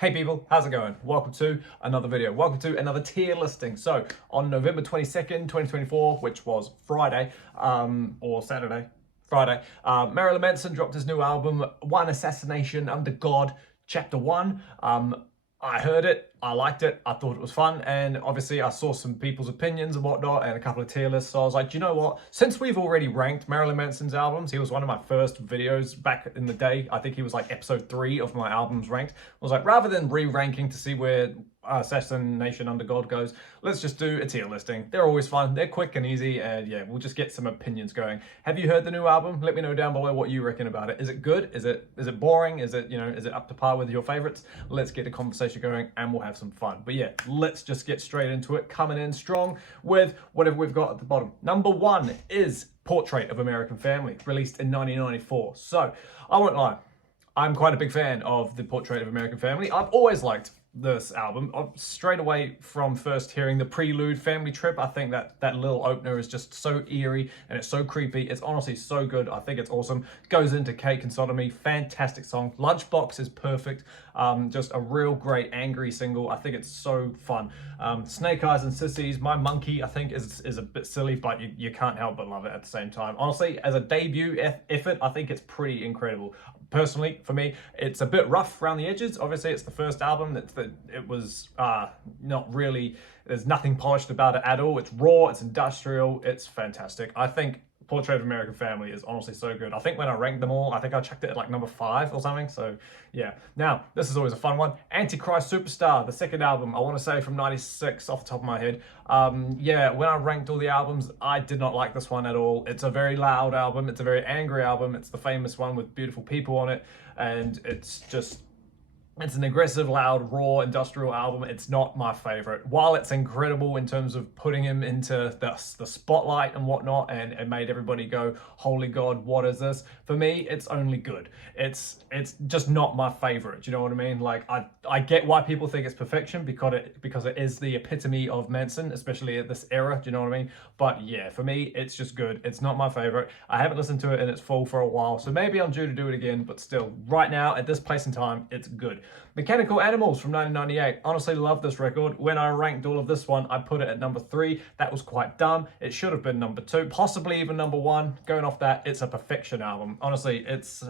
Hey people, how's it going? Welcome to another video. Welcome to another tier listing. So on November 22nd, 2024, which was Friday, or Saturday, Friday, Marilyn Manson dropped his new album, Assassination Under God, Chapter 1. I heard it, I liked it, I thought it was fun, and obviously I saw some people's opinions and whatnot and a couple of tier lists, so I was like, do you know what? Since we've already ranked Marilyn Manson's albums, he was one of my first videos back in the day. I think he was like episode 3 of my albums ranked. I was like, rather than re-ranking to see where Assassination Under God goes, let's just do a tier listing. They're always fun, they're quick and easy, and yeah, we'll just get some opinions going. Have you heard the new album? Let me know down below what you reckon about it. Is it good? Is it boring? Is it, is it up to par with your favorites? Let's get the conversation going and we'll have some fun. But yeah, let's just get straight into it, coming in strong with whatever we've got at the bottom. Number 1 is Portrait of American Family, released in 1994. So I won't lie, I'm quite a big fan of the Portrait of American Family. I've always liked this album. Straight away from first hearing the prelude, Family Trip, I think that little opener is just so eerie and it's so creepy. It's honestly so good. I think it's awesome. Goes into Cake and Sodomy, fantastic song. Lunchbox is perfect. Just a real great angry single. I think it's so fun. Snake Eyes and Sissies, My Monkey, I think is a bit silly, but you can't help but love it at the same time. Honestly, as a debut effort, I think it's pretty incredible. Personally, for me, it's a bit rough around the edges. Obviously, it's the first album it was not really, there's nothing polished about it at all. It's raw, it's industrial, it's fantastic. I think Portrait of American Family is honestly so good. I think when I ranked them all, I think I checked it at like number 5 or something. So yeah. Now, this is always a fun one. Antichrist Superstar, the second album, I want to say from 96 off the top of my head. Yeah, when I ranked all the albums, I did not like this one at all. It's a very loud album. It's a very angry album. It's the famous one with beautiful people on it. And it's an aggressive, loud, raw, industrial album. It's not my favorite. While it's incredible in terms of putting him into the spotlight and whatnot, and it made everybody go, holy God, what is this? For me, it's only good. It's just not my favorite. Do you know what I mean? Like, I get why people think it's perfection because it is the epitome of Manson, especially at this era. Do you know what I mean? But yeah, for me, it's just good. It's not my favorite. I haven't listened to it in its full for a while, so maybe I'm due to do it again, but still, right now, at this place in time, it's good. Mechanical Animals from 1998. Honestly, love this record. When I ranked all of this one, I put it at number 3. That was quite dumb. It should have been number 2, possibly even number 1. Going off that, it's a perfection album. Honestly, it's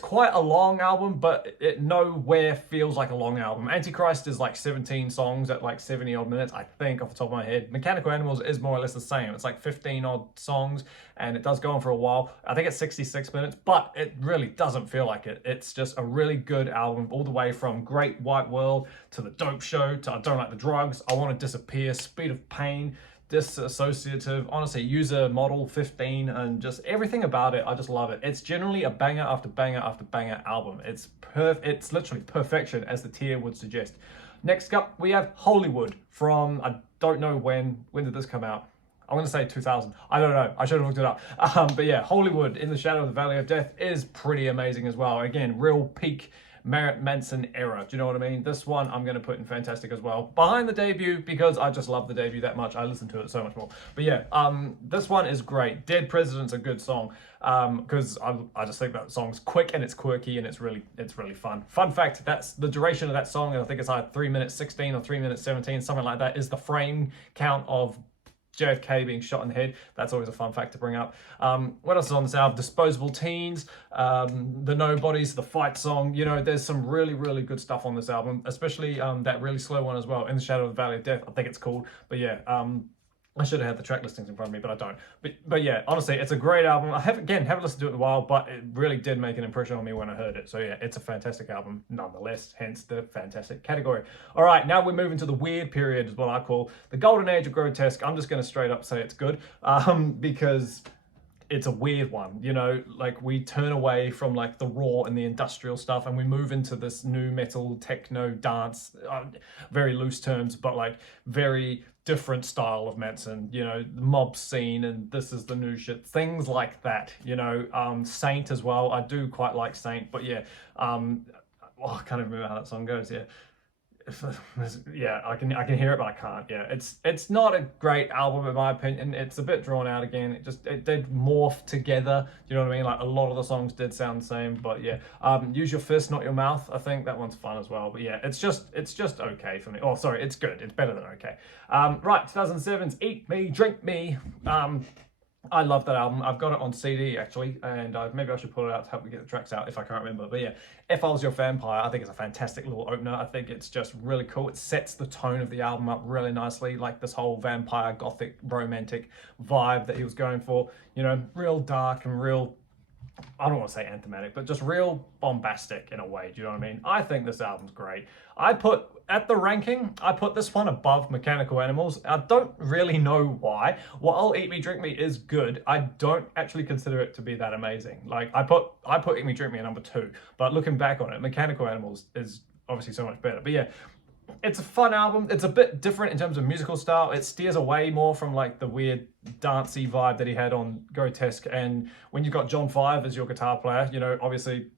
quite a long album, but it nowhere feels like a long album. Antichrist is like 17 songs at like 70 odd minutes, I think, off the top of my head. Mechanical Animals is more or less the same. It's like 15 odd songs, and it does go on for a while. I think it's 66 minutes, but it really doesn't feel like it. It's just a really good album, all the way from Great White World to The Dope Show to I Don't Like the Drugs, I Want to Disappear, Speed of Pain, Disassociative, honestly, User Model 15, and just everything about it. I just love it. It's generally a banger after banger after banger album. It's literally perfection, as the tier would suggest. Next up, we have Hollywood from, I don't know when did this come out? I'm going to say 2000. I don't know. I should have looked it up. But yeah, Hollywood in the Shadow of the Valley of Death is pretty amazing as well. Again, real peak Manson era. Do you know what I mean? This one I'm going to put in fantastic as well. Behind the debut, because I just love the debut that much. I listen to it so much more. But yeah, this one is great. Dead President's a good song, because I just think that song's quick and it's quirky and it's really fun. Fun fact, that's the duration of that song, and I think it's like 3 minutes 16 or 3 minutes 17, something like that, is the frame count of JFK being shot in the head. That's always a fun fact to bring up. What else is on this album? Disposable Teens, The Nobodies, the fight song. There's some really good stuff on this album, especially that really slow one as well, In the Shadow of the Valley of Death, I think it's called. But yeah, I should have had the track listings in front of me, but I don't. But yeah, honestly, it's a great album. I haven't listened to it in a while, but it really did make an impression on me when I heard it. So yeah, it's a fantastic album nonetheless, hence the fantastic category. All right, now we're moving to the weird period, is what I call the Golden Age of Grotesque. I'm just going to straight up say it's good, because it's a weird one. Like, we turn away from like the raw and the industrial stuff and we move into this new metal, techno, dance, very loose terms, but like very different style of Manson, the mob scene, and this is the new shit, things like that, Saint as well. I do quite like Saint, but yeah, I can't even remember how that song goes. Yeah, Yeah, I can hear it, but I can't. Yeah, it's not a great album in my opinion. It's a bit drawn out again. It did morph together. Do you know what I mean? Like a lot of the songs did sound the same, but yeah. Use Your Fist, Not Your Mouth. I think that one's fun as well. But yeah, it's just okay for me. Oh, sorry, it's good. It's better than okay. Right, 2007's Eat Me, Drink Me. I love that album. I've got it on CD actually, and maybe I should pull it out to help me get the tracks out if I can't remember. But yeah, If I Was Your Vampire, I think it's a fantastic little opener. I think it's just really cool. It sets the tone of the album up really nicely, like this whole vampire, gothic, romantic vibe that he was going for. You know, real dark and real, I don't want to say anthematic, but just real bombastic in a way. Do you know what I mean? I think this album's great. At the ranking, I put this one above Mechanical Animals. I don't really know why. While Eat Me, Drink Me is good, I don't actually consider it to be that amazing. Like, I put Eat Me, Drink Me at number 2, but looking back on it, Mechanical Animals is obviously so much better. But yeah, it's a fun album. It's a bit different in terms of musical style. It steers away more from like the weird dancey vibe that he had on Grotesque. And when you've got John Five as your guitar player, you know, obviously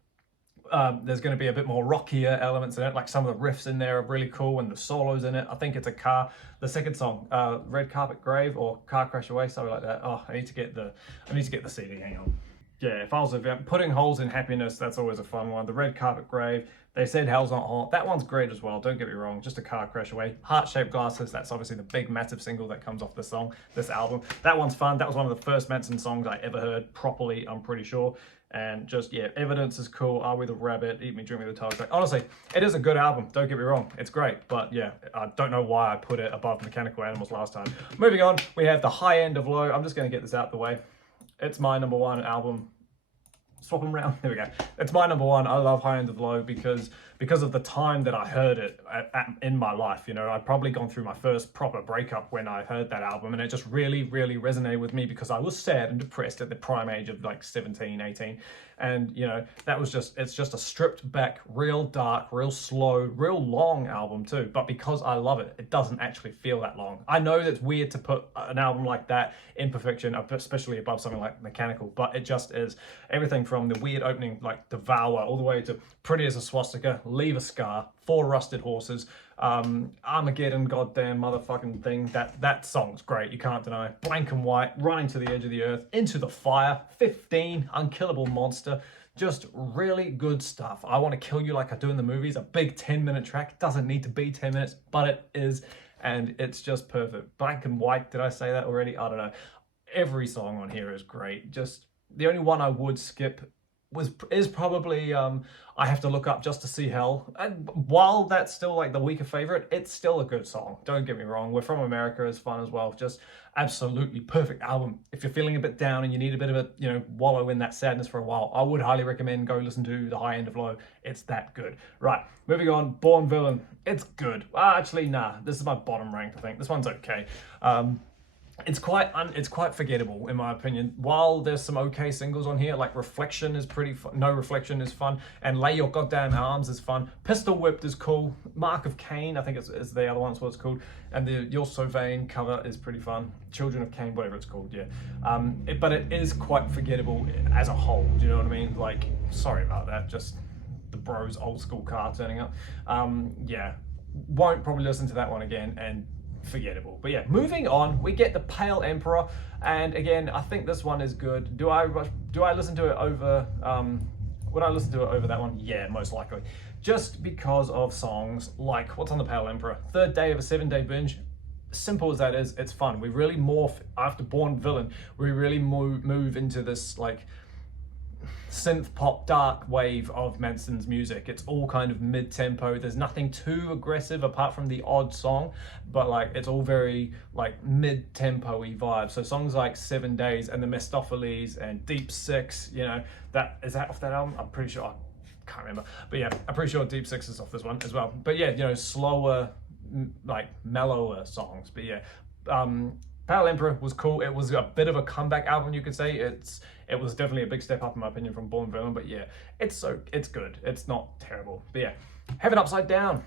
there's going to be a bit more rockier elements in it. Like some of the riffs in there are really cool and the solos in it. I think it's the second song, Red Carpet Grave or Car Crash Away, something like that. Oh, I need to get the CD. Hang on. Yeah, if I was Putting Holes in Happiness, that's always a fun one. The Red Carpet Grave, They Said Hell's Not Hot. That one's great as well, don't get me wrong, just a car crash away. Heart-Shaped Glasses, that's obviously the big massive single that comes off this album. That one's fun. That was one of the first Manson songs I ever heard properly, I'm pretty sure. And just, yeah, Evidence is cool. Are We the Rabbit? Eat Me, Drink Me, the Tiger Track. Honestly, it is a good album, don't get me wrong. It's great, but yeah, I don't know why I put it above Mechanical Animals last time. Moving on, we have The High End of Low. I'm just going to get this out the way. It's my number one album. Swap them around. There we go. It's my number one. I love High End of Low because of the time that I heard it in my life. You know, I'd probably gone through my first proper breakup when I heard that album, and it just really, really resonated with me because I was sad and depressed at the prime age of like 17, 18. And, you know, it's just a stripped back, real dark, real slow, real long album too. But because I love it, it doesn't actually feel that long. I know that's weird to put an album like that in perfection, especially above something like Mechanical, but it just is. Everything from the weird opening, like Devour, all the way to Pretty as a Swastika, Leave a Scar, Four Rusted Horses, Armageddon, goddamn motherfucking thing. That song's great, you can't deny. Blank and White, Running to the Edge of the Earth, Into the Fire, 15, Unkillable Monster. Just really good stuff. I Want to Kill You Like I Do in the Movies, a big 10-minute track. Doesn't need to be 10 minutes, but it is, and it's just perfect. Black and White, did I say that already? I don't know. Every song on here is great. Just the only one I would skip is probably I Have to Look Up Just to See Hell. And while that's still like the weaker favorite, it's still a good song. Don't get me wrong. We're From America is fun as well. Just absolutely perfect album. If you're feeling a bit down and you need a bit of a, you know, wallow in that sadness for a while, I would highly recommend go listen to The High End of Low. It's that good. Right, moving on. Born Villain. It's good. Actually, nah. This is my bottom ranked, I think. This one's okay. It's quite forgettable in my opinion. While there's some okay singles on here, like Reflection is pretty fun, No Reflection is fun, and Lay Your Goddamn Arms is fun. Pistol Whipped is cool. Mark of Cain, I think it's the other one, that's what it's called. And the You're So Vain cover is pretty fun. Children of Cain, whatever it's called, yeah. But it is quite forgettable as a whole. Do you know what I mean? Like, sorry about that. Just the bros old school car turning up. Yeah, won't probably listen to that one again, and forgettable. But yeah, moving on, we get The Pale Emperor, and again, I think this one is good. Do I listen to it over would I listen to it over that one? Yeah, most likely. Just because of songs like what's on The Pale Emperor, Third Day of a 7-Day Binge. Simple as that is, it's fun. We really morph after Born Villain. We really move into this like synth pop dark wave of Manson's music. It's all kind of mid-tempo. There's nothing too aggressive apart from the odd song, but like it's all very like mid-tempo-y vibe. So songs like 7 Days and the Mephistopheles and Deep Six, you know, is that off that album? I'm pretty sure. I can't remember, but yeah, I'm pretty sure Deep Six is off this one as well. But yeah, you know, slower, like mellower songs. But yeah, Pale Emperor was cool. It was a bit of a comeback album, you could say. It was definitely a big step up in my opinion from Born Villain, but yeah, it's good. It's not terrible. But yeah, Heaven Upside Down,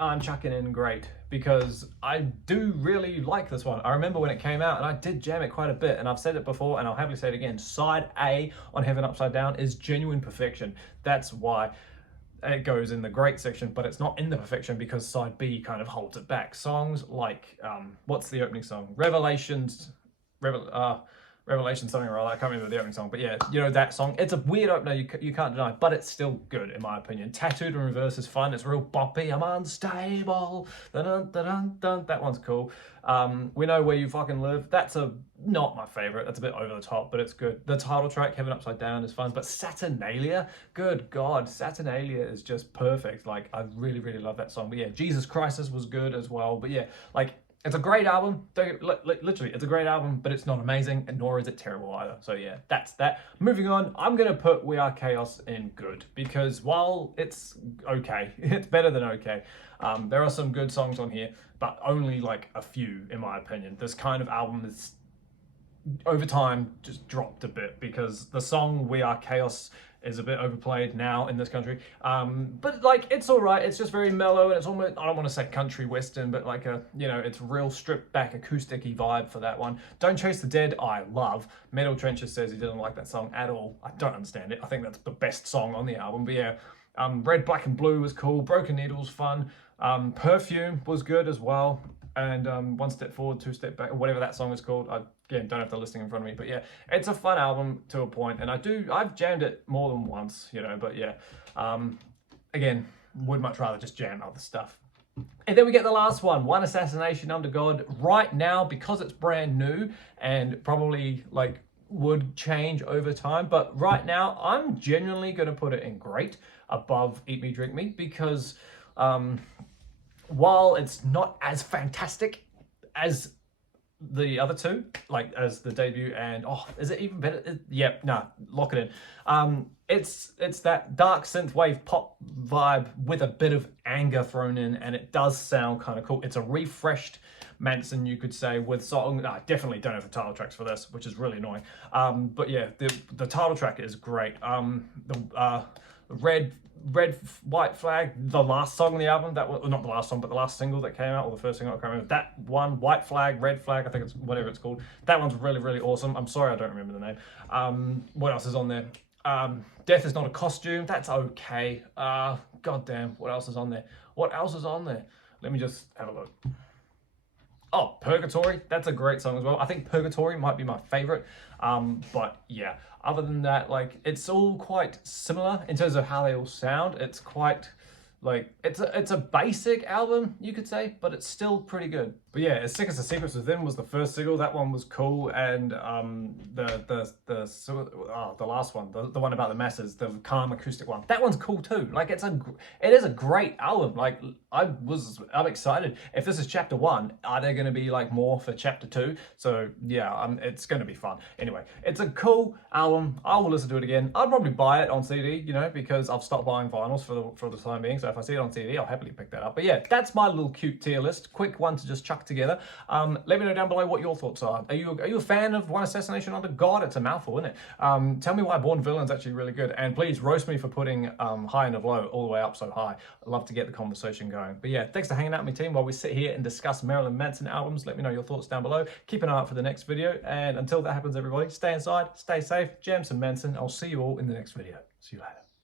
I'm chucking in great because I do really like this one. I remember when it came out and I did jam it quite a bit, and I've said it before and I'll happily say it again. Side A on Heaven Upside Down is genuine perfection. That's why. it goes in the great section, but it's not in the perfection because side B kind of holds it back. Songs like, what's the opening song? Revelation something or other. I can't remember the opening song, but yeah, you know that song. It's a weird opener, you can't deny, but it's still good in my opinion. Tattooed in Reverse is fun. It's real boppy. I'm unstable. Dun, dun, dun, dun. That one's cool. We Know Where You Fucking Live. That's not my favorite. That's a bit over the top, but it's good. The title track, Heaven Upside Down, is fun. But Saturnalia, good God, Saturnalia is just perfect. Like, I really, really love that song. But yeah, Jesus Crisis was good as well. But yeah, like, it's a great album. Literally, it's a great album, but it's not amazing, and nor is it terrible either. So yeah, that's that. Moving on, I'm going to put We Are Chaos in good, because while it's okay, it's better than okay. There are some good songs on here, but only like a few, in my opinion. This kind of album is, over time, just dropped a bit, because the song We Are Chaos is a bit overplayed now in this country, but like, it's all right. It's just very mellow, and it's almost, I don't want to say country western, but like a, you know, it's real stripped back acoustic-y vibe for that one. Don't Chase the Dead, I love. Metal Trenches says he doesn't like that song at all. I don't understand it. I think that's the best song on the album. But yeah, Red, Black and Blue was cool. Broken Needle's fun. Perfume was good as well. And One Step Forward, Two Step Back, or whatever that song is called. I, again, don't have the listing in front of me, but yeah, it's a fun album to a point, and I've jammed it more than once, you know, but yeah, again, would much rather just jam other stuff. And then we get the last one, Assassination Under God. Right now, because it's brand new and probably like would change over time, but right now, I'm genuinely going to put it in great above Eat Me, Drink Me, because while it's not as fantastic as the other two, like as the debut, and oh, is it even better? Yep, nah, lock it in. It's that dark synthwave pop vibe with a bit of anger thrown in, and it does sound kind of cool. It's a refreshed Manson, you could say, with song. I definitely don't have the title tracks for this, which is really annoying. But yeah, the title track is great. The Red White Flag, the last song on the album, that was not the last song, but the last single that came out, or the first single, I can't remember. That one, White Flag, Red Flag, I think it's whatever it's called. That one's really, really awesome. I'm sorry I don't remember the name. What else is on there? Death Is Not a Costume. That's okay. God damn, what else is on there? What else is on there? Let me just have a look. Oh, Purgatory, that's a great song as well. I think Purgatory might be my favorite. But yeah, other than that, like, it's all quite similar in terms of how they all sound. It's quite, like, it's a basic album, you could say, but it's still pretty good. But yeah, As Sick as the Secrets Within was the first single. That one was cool, and the last one, the one about the masses, the calm acoustic one, that one's cool too. Like, it is a great album. Like, I'm excited. If this is chapter 1, are there going to be like more for chapter 2? So yeah, it's going to be fun. Anyway, it's a cool album. I will listen to it again. I'd probably buy it on CD, you know, because I've stopped buying vinyls for the time being. So if I see it on CD, I'll happily pick that up. But yeah, that's my little cute tier list. Quick one to just chuck together. Let me know down below what your thoughts are. Are you a fan of One Assassination Under God? It's a mouthful, isn't it? Tell me why Born Villain's actually really good, and please roast me for putting High and Low all the way up so high. I'd love to get the conversation going. But yeah, thanks for hanging out with me, team, while we sit here and discuss Marilyn Manson albums. Let me know your thoughts down below. Keep an eye out for the next video, and until that happens, everybody, stay inside, stay safe, jam some Manson. I'll see you all in the next video. See you later.